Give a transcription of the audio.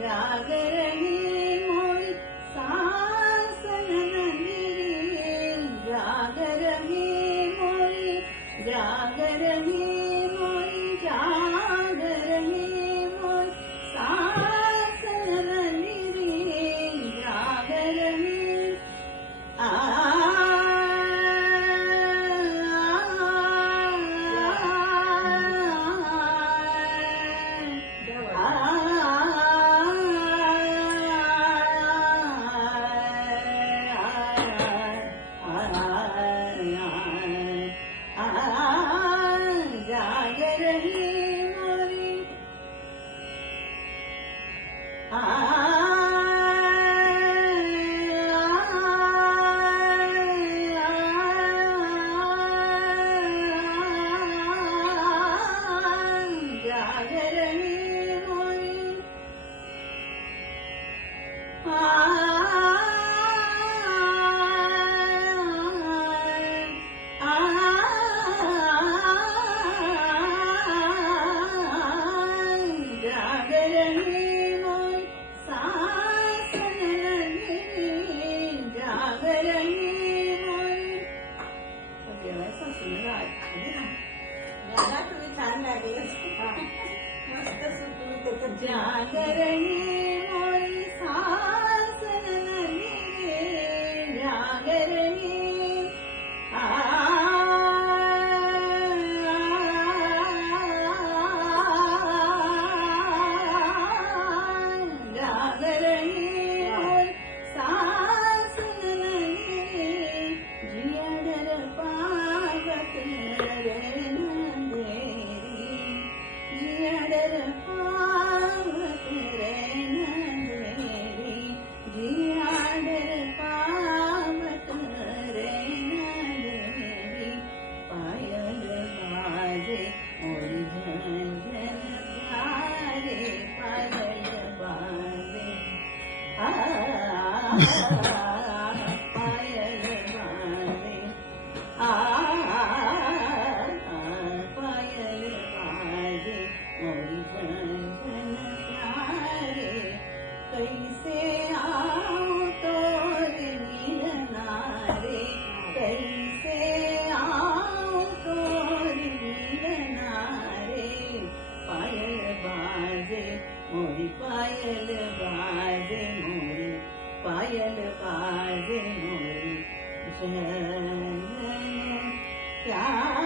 जागरणी मोरी सासन नंदिरी जागरणी मोरी जागरणी मोरी जागरणी मोरी सासन नंदिरी जागरणी जागरणी मोरी जागरणी मोरी जागरणी मोरी सासन नंदिनी जागरणी मोरी जेवायचं असेल ना मला तुम्ही छान लागलं मस्त सुटली त्याच्यात जागरणी मोरी सासन नंदिनी जागरणी जागरणी मोरी सासन नंदिनी जियाडर पावत रे नंदेरी जियाडर पावत रे नंदेरी जियाडर पावत रे नंदेरी पायल बाजे मोरी झंझन प्यारे पायल बाजे पायल बाजे पायल बाजे मोरी झंझन प्यारे कैसे आऊं तोरे मिलना रे कैसे आऊं तोरे मिलना रे पायल बाजे मोरी पायल बाजे मोरी पायल बाजे मोरी झंझन प्यारे